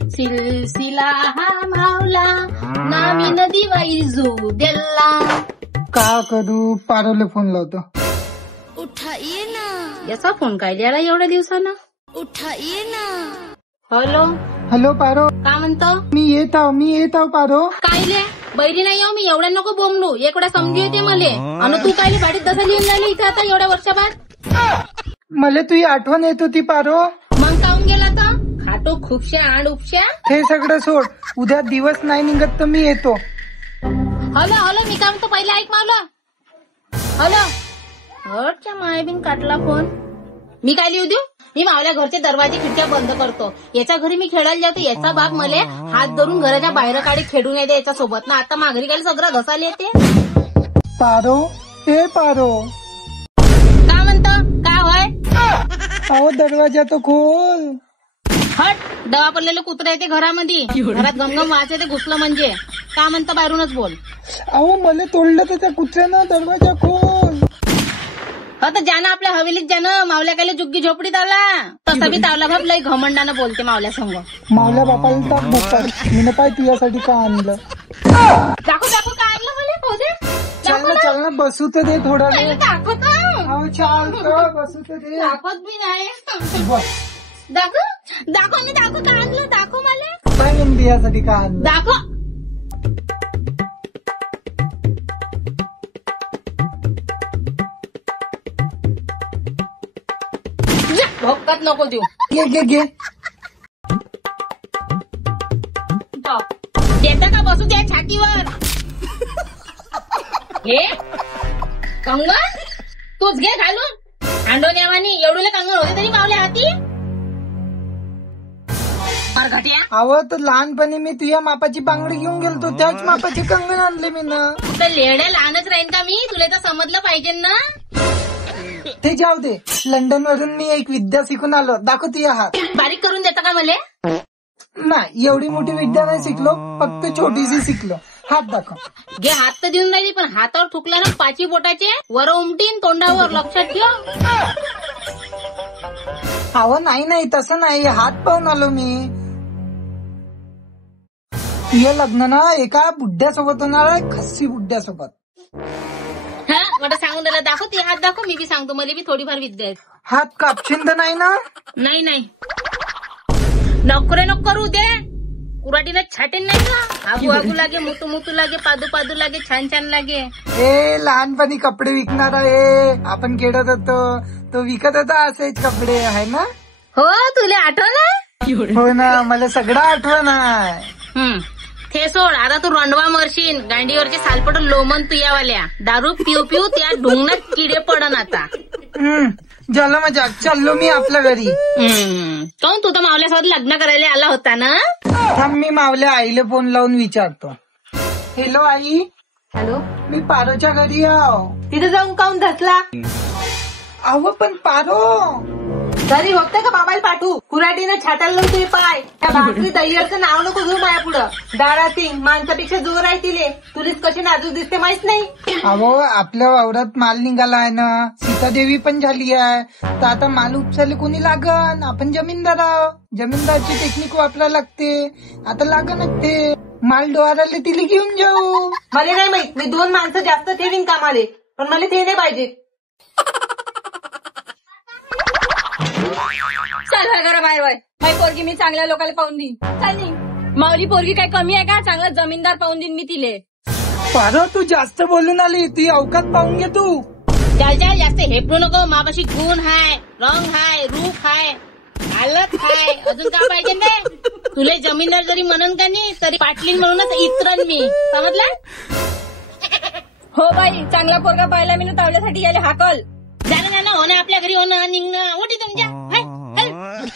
सिलसिला हा मावला नामी नदी वाईजू देल्ला. का करू? पारोले फोन लावतो. उठाइए ना. याचा फोन काय लिहायला एवढ्या दिवसानं? उठाइए ना. हॅलो हॅलो पारो, का म्हणतो? मी येत आहो पारो. कायले बैरी नाही हो मी, एवढ्या नको बोंबलू. एवढा समजू येते मले. आणि तू कायले भाडीत दसा लिहून राहिली इथं आता एवढ्या वर्षाबाद? मला तुझी आठवण येत होती पारो. मग काऊन गेला तर? खातो खूपशा आण उपशा. हे सगळं सोड, उद्या दिवस नाही निघत तर मी येतो. हॅलो मी काय म्हणतो पहिले ऐक मावलं. हॅलो हटच्या मायबीन काटला फोन. मी काय लिहू देऊ? मी मावल्या घरचे दरवाजे खिडक्या बंद करतो. याच्या घरी मी खेळायला जातो. याचा बाप मले हात धरून घराच्या बाहेर काढे खेळून येते याच्या सोबत ना. आता माघारी काय सगळं घसाले येते. पारो हे पारो, का म्हणतो? का होय? अहो दरवाजा तो खोल. हट, दवा पडलेलं कुत्रा येते घरामध्ये. घरात गमगम वाच येते घुसलं म्हणजे. का म्हणतं बाहेरूनच बोल. अहो मला तोडलं तर त्या कुत्र्यानं. दरवाजा खोल. आता जाणं आपल्या हवेलीत जाणं. मावल्या काय जुग्गी झोपडीत आला तसा बी तावला भाप लई घमंडानं बोलते मावल्या संग. मावल्या बापाला ताप भोकाल. मी पाय तुझ्यासाठी का आणलं. दाखव काय आणलं मला पाहू दे. चल ना बसू तर दे थोडा वेळ. दाखवत अहो चाल बसू तर दे. दाखवत बी नाही. बस. दाखव काय आणलं. दाखव मला. काय म्हणते यासाठी का आणलं. दाखव. भोकात नको देऊ. घे देता का बसू द्या छातीवर. हे कंगन तूच घे घालून. अंडोन्यावानी एवढूला कंगन होते तरी मावल्या हाती. घटिया. अहो तर लहानपणी मी तुझ्या मापाची बांगडी घेऊन गेलतो. त्याच मापाची कंगन आणले मी ना. तर लेड्या लहानच राहीन का मी? तुला तर समजलं पाहिजे ना. ते जाऊ दे. लंडन वरून मी एक विद्या शिकून आलो. दाखव तुझ्या हात. बारीक करून देता का मला? नाही एवढी मोठी विद्या नाही शिकलो, फक्त छोटीशी शिकलो. हात दाखव. घे हात तर देऊन राहिली पण हातावर थुकला ना पाची बोटाचे वर उमटीन तोंडावर. लक्षात ठेव. अहो नाही तसं नाही. हात पाहून आलो मी. तुझं लग्न ना एका बुड्ढ्यासोबत होणार आहे. खस्सी बुड्ढ्यासोबत. हा मला सांगून दिला. दाखव ते हात दाखव. मी बी सांगतो. मला बी थोडीफार विद्या आहे. हात कापशील तर नाही ना? नाही नोकरे नको करू दे. कुराटीनं छाटेन नाही का? आगू लागे, मुतू लागे, पादू लागे, छान लागे. ए लहानपणी कपडे विकणार आहे. आपण खेळत होतो तो विकत होता असेच कपडे आहे ना. हो तुला आठवण? हो ना, मला सगळं आठवण आहे. ते सोड. आता तू रंडवा मरशील. गांडीवरचे सालपट लोमन तू यावाल्या. दारू पिऊ त्या ढोंगणात किडे पडन आता. झालं मजा. चाललो मी आपल्या घरी. काऊन तू तर मावल्यासोबत लग्न करायला आला होता ना? थांब मी मावल्या आईला फोन लावून विचारतो. हॅलो आई. हॅलो मी पारोच्या घरी आहो. तिथे जाऊन काऊन धसला? अहो पण पारो घरी होते का बाबाला पाठवू? कुराटीनं छाटायला तुम्ही पाय. त्या भाकरी दह्याचं नाव नको घेऊ माझ्या पुढं. दाराती माणसापेक्षा जोर आहे तिले. तुलीच कशी नाजूक दिसते माहित नाही. अहो आपल्या वावरात माल निघाला आहे ना. सीतादेवी पण झाली आहे. तर आता माल उपसायला कोणी लागन? आपण जमीनदार आहोत. जमीनदारची टेक्निक वापरायला लागते. आता लागन ते माल डोहारायला तिला घेऊन जाऊ. मला नाही माहित. मी 2 माणसं जास्त ठेवीन कामाले. पण मला ते नाही पाहिजे. चल घरा बाहेर वय. माझी पोरगी मी चांगल्या लोकांना पाहून देईन. चालेल. माऊली पोरगी काय कमी आहे का? चांगला जमीनदार पाहून देईन मी तिले. पारो तू जास्त बोलून आली. ती अवकात पाहून घे तू. चाल जास्त हेपू नको. मापाशी गुण हाय, रंग हाय, रूप हाय, हालत हाय. अजून काय पाहिजे नाही? तुले जमीनदार जरी म्हणन का नाही तरी पाटलीन म्हणूनच इतरन मी. समजलं? हो बाई चांगला पोरगा पाहिला मी तावल्यासाठी यायला हाकल. जाणं होणं आपल्या घरी होणं निघणं ओटी तुमच्या.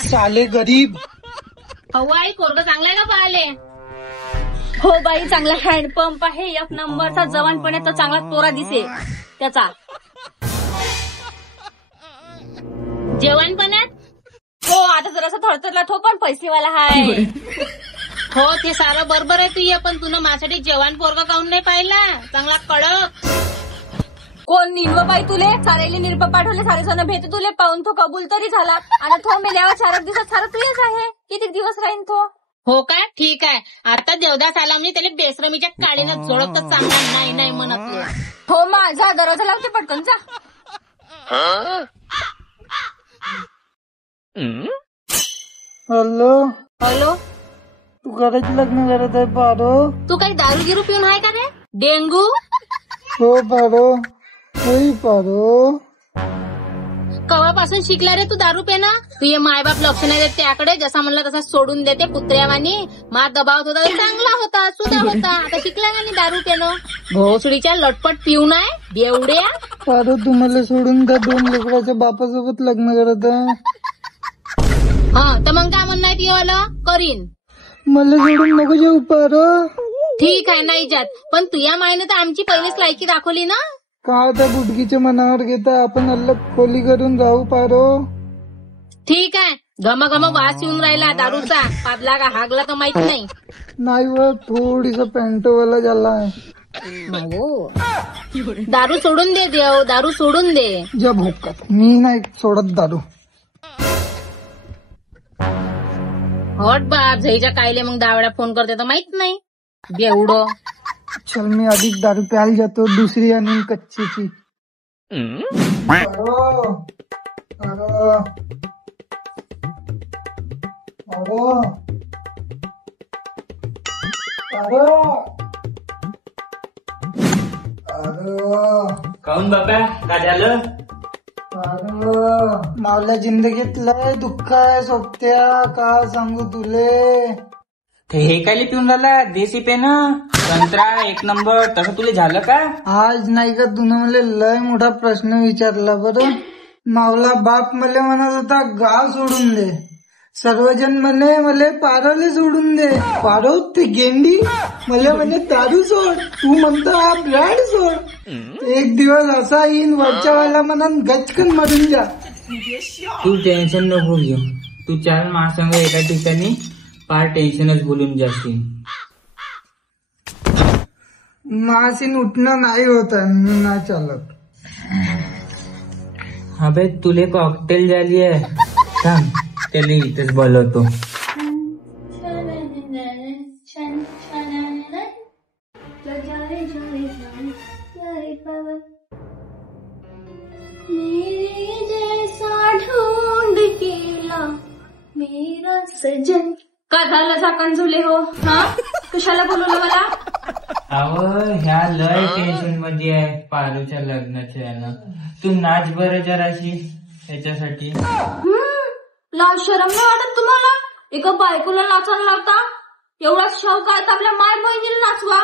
साले गरीब. हवाई पोरगा चांगला आहे का पाहिले? हो बाई चांगला हँडपंप आहे. 1 नंबरचा. जवानपणाचा चांगला तोरा दिसे त्याचा. जेवणपणात हो आता जरासा थोडा तो पण पैसेवाला हाय. हो ते सारं बरोबर आहे तुझ्या. पण तुला माझ्यासाठी जेवण पोरगा काऊन नाही पाहिला? चांगला कडक. कोण निलव बाई तुले? सारेली निरप पाठवले. सारे जण भेट तुले पाहून तो कबूल तरी झाला. आणि तो मेल्यावर 4 दिवसात सारं तुझेच आहे. किती दिवस राहीन तो? हो काय, ठीक आहे. आता देवदास आला म्हणजे त्याला बेसरमीच्या काळीनं झोडपच सांगणार नाही नाही म्हणत. हो माझा दरवाजा लावते पटकन जा. हॅलो, हॅलो, तू करायचं लग्न करत आहे पारो? तू काही दारू गिरू पिऊन आहे का रे? डेंगू? हो पारो, होई पारो. कवापासून शिकला रे तू दारू पेना? तू ये मायबाप लक्ष नाही देत त्याकडे, जसा म्हणला तसा सोडून देते कुत्र्यावानी. मा दबावत होता तर चांगला होता, सुद्धा होता. आता शिकला का नाही दारू पेनं? भोसडीच्या लटपट पिऊन आहे बेवड्या. पारो तुम्हाला सोडून त्या 2 लेकराच्या बापासोबत लग्न करत आहे. हा तर मग काय म्हणणं आहे तिवाला? करीन. मला सोडून नको जेऊ पारो. ठीक आहे नाही जात, पण तुझ्या मायने तर आमची पहिलीच लायकी दाखवली ना. काय त्या बुडकीच्या मनावर घेता, आपण अलग खोली करून राहू पारो. ठीक आहे, घमाघमा वास येऊन राहिला दारूचा. पादला का हागला तर माहित नाही. नाही व थोडीसा पॅन्टवाला झालाय. दारू सोडून दे देव, दारू सोडून दे. ज्या भोकात मी नाही सोडत दारू. हॉट बाप झईच्या कायले मग 10 वेळा फोन करते तर माहित नाही बेवडं. चल मी अधिक दारू प्यायला जातो, दुसरी आणि कच्चीची. पारो, पारो, पारो, पारो, पारो. काऊन बाबा काय झालं? मावल्या जिंदगीत लय दुःख आहे सोबत्या, का सांगू तुले. ते हे काय पिऊन राहिला? देसी पेन संत्रा 1 नंबर. तसं तुला झालं का? आज नाही का तुला मला लय मोठा प्रश्न विचारला बरं. मावला बाप मला म्हणत होता गाव सोडून दे, सर्वजन मला पारोले सोडून दे. पारो ते गेंडी मला म्हणे दारू सोड, तू म्हणतो हा ब्रँड सोड. एक दिवस असा येईन वरच्यावाला म्हणून गचकन मरून जा. तू टेन्शन नको घेऊ. तू चाल महासंघ एका ठिकाणी, फार टेन्शनच बोलून जाशील. मासीन उठणं नाही होत, मी नाही चालत. अबे तुले कॉकटेल झाली आहे. थांब त्याला इथेच बोलवतो. सजन का झालं झाकण झुले हो? हा कशाला बोलवलं मला? अहो ह्या लय टेन्शन मध्ये आहे पारूच्या लग्नाच्या यानं. तू नाच बरं जराशी याच्यासाठी. लाज शरम नाही वाटत तुम्हाला? एका बायकोला नाचायला लावता? एवढा शौक आहे तर आपल्या माय बहिणीला नाचवा.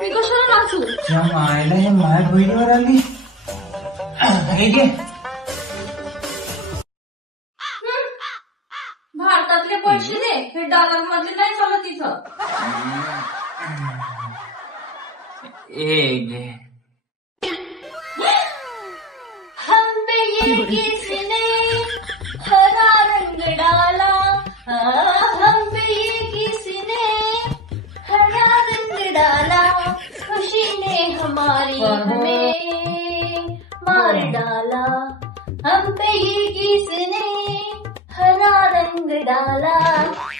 मी कशाला नाचू? त्या मायला हे माय बहिणीवर आली. हे घे. भारतातले पैसे दे, हे डॉलर मध्ये नाही चालत तिथं. हे घे. हम पे ये किसने हरा रंग डाला, हम पे ये किसने हरा रंग डाला, खुशी ने हमारी हमें मार डाला. हम पे ये किसने हरा रंग डाला.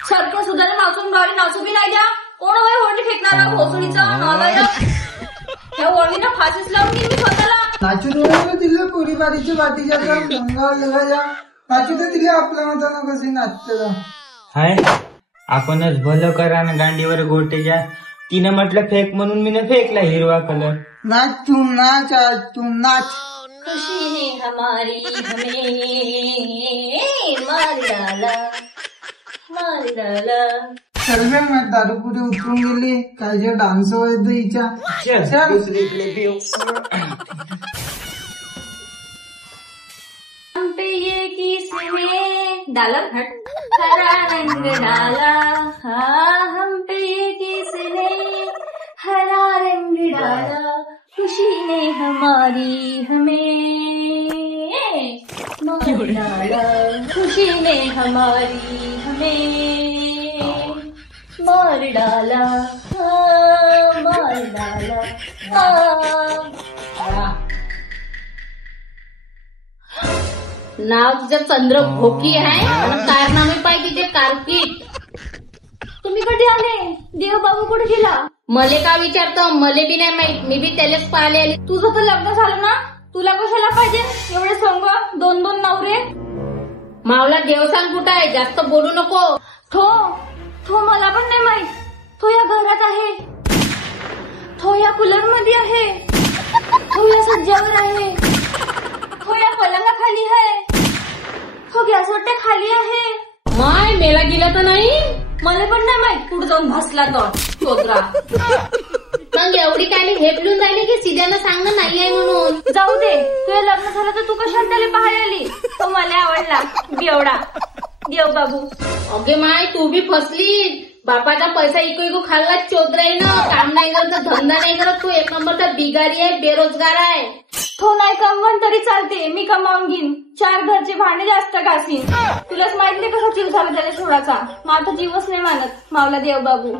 सारख्या सुद्धा नाचून गाडी नाचू बी नाही द्या. कोण वय ओढी फेकणारा भोसडीचा नालायक. त्या ओढीनं फाशीच लावून घेईन मी स्वतःला. नाचू दे तिला पुरी बारीची वाटीच्या मंगावर लगायला. नाचू दे तिला आपल्या मतानं कशी नाचते. हाय आपणच भलं करा ना गांडीवर गोटेच्या. तिनं म्हटलं फेक म्हणून मी फेकला हिरवा कलर. नाच तू नाच, आज तू नाच. खुशी ने हमारी हमें मार डाला, मार डाला. सर्वे मग दारू पुरी उतरून गेली. काय जे डान्स व्हायचं हिच्या. चल. हम पे ये किसने डाला हरा रंग डाला, हाँ हम पे ये किसने हरा रंग डाला, खुशी ने हमारी हमें मार डाला, खुशी ने हमारी हमें मार डाला, हाँ मार डाला, हाँ. नाव तिचं चंद्र भोकी आहे आणि कारनामे पाहिजे ते कार्तिक. तू तुम्ही कधी आले? देव बाबू कुठे गेला? मले का विचारतो? मले बी नाही माहित, मी बी त्यालाच पाहिले आले. तुझं तर लग्न झालं ना, तुला कशाला पाहिजे एवढे संग? 2-2 नवरे. मावला देव सांग कुठं आहे, जास्त बोलू नको. तो मला पण नाही माहित. तो या घरात आहे, तो या कूलर मध्ये आहे, तो या सज्जावर आहे, तो या पलंगाखाली आहे, तो गॅसवट्या खाली आहे. माय मेला गेला तर नाही? मला पण नाही माहित कुठं जाऊन भासला तर चोदरा. मग एवढी काय हेपलून राहिली की सिद्यानं सांगणं नाही आहे म्हणून. जाऊ दे, तुझं लग्न झालं तर तू कशाला त्याला पाहायला आली? तो मला आवडला बेवडा देव बाबू. अगे माय तू बी फसली. बापाचा पैसा इको खाल्ला चोदराईनं. काम नाही करत, धंदा नाही करत. तू एक नंबरचा बिगारी आहे, बेरोजगार आहे. तो नाही कमवून तरी चालते, मी कमावून घेईन. 4 घरचे भांडे जास्त घासीन. तुलाच माहित नाही कसा जीव झाला त्याला सोडाचा. माझा जीवच नाही मानत मावला देव बाबू.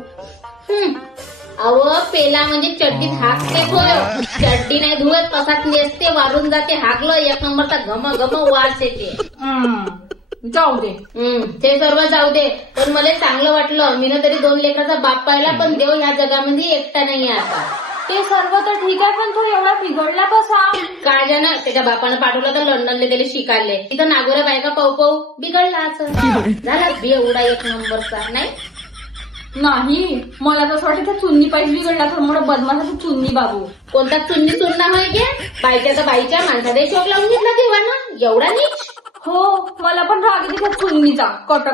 अव पेला म्हणजे चड्डीत हाकते तो. चड्डी नाही धुवत, तसाच नेसते, वारून जाते. हाकलं एक नंबरचा घम घम वास येते. जाऊ दे. ते सर्व जाऊ दे, पण मला चांगलं वाटलं. मीनं तरी 2 लेकराचा बाप पाहिला, पण देव ह्या जगामध्ये एकटा नाहीये आता. ते सर्व तर ठीक आहे, पण तो एवढा बिघडला कसा? काय जाणं, त्याच्या बापानं पाठवलं तर लंडनला त्याला शिकायले. तिथं नागोऱ्या बायका पाहू बिघडला असं. झाला एवढा एक नंबरचा नाही. मला तसं वाटतं त्या चुन्नी पाहिजे बिघडला तर मोठा बदमाशाचा चुन्नी बाबू. कोणता चुन्नी चुन्ना माहितीये? बायच्या तर बाईच्या माणसाला शोक लावून घेतला तेव्हा ना, एवढा नीच. हो, मला पण राग येते त्या चुन्नीचा. कट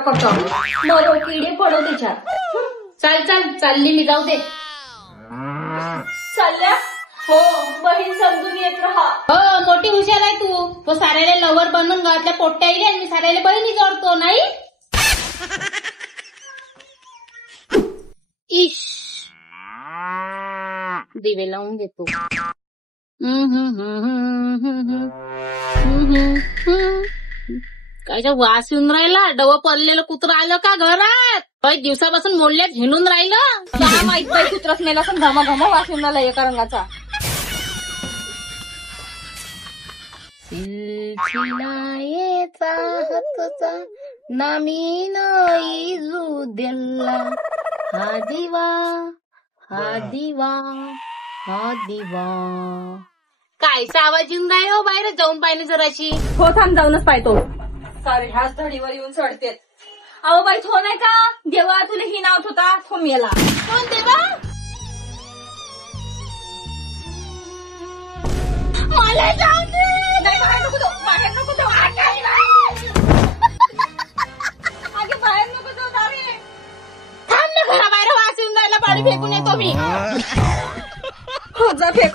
मरो किडे पडो त्याच्यात. चालली मी, जाऊ दे. चालल्या? हो, बहीण समजून येत राहा. हो, मोठी हुशार आहे तू. तो साऱ्याला लवर बनवून गावातल्या पोट्ट्या येईल आणि साऱ्याला बहिणी जोडतो नाही. इश, दिवे लावून देतो. कायचा वास येऊन राहिला? डवं पडलेलं कुत्रं आलं का घरात? काही दिवसापासून मोडल्यात हिंडून राहिलं. काय माहित बाई, कुत्रच नेला पण घमा वासून झाला एका रंगाचा. सिलसिलायेचा हातचा नामीन इजू दिला. हा दिवा, हा दिवा, हा दिवा. कायचा आवाज येऊन राहिला हो? बाहेर जाऊन पाहिजे जराशी. हो, थांब, जाऊनच पाहतो. सारे ह्याच धडीवर येऊन चढतेत. अहो बाई, तो नाही का देवा तुला ही नाव होता, तो मेला. कोण देवा? मला जाऊ दे. नाही, बाहेर नको जाऊ, बाहेर नको जाऊ. आगे बाहेर नको जाऊ, दारे. थांब ना, घराबाहेर वास येऊन राहिला. पाणी फेकून येतो मी. हो, जा फेक.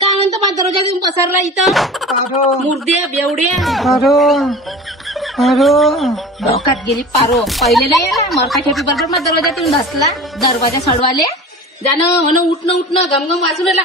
काय म्हणतो माझा दरवाजा घेऊन पसरला इथं? मुर्द्या बेवड्या. डोक्यात गेली पारो. पहिले नाही ना मरता खेपी बरोबर मग दरवाजातून धसला. दरवाजा सडवाले जाणं उठणं गमगम वाचून राहिला.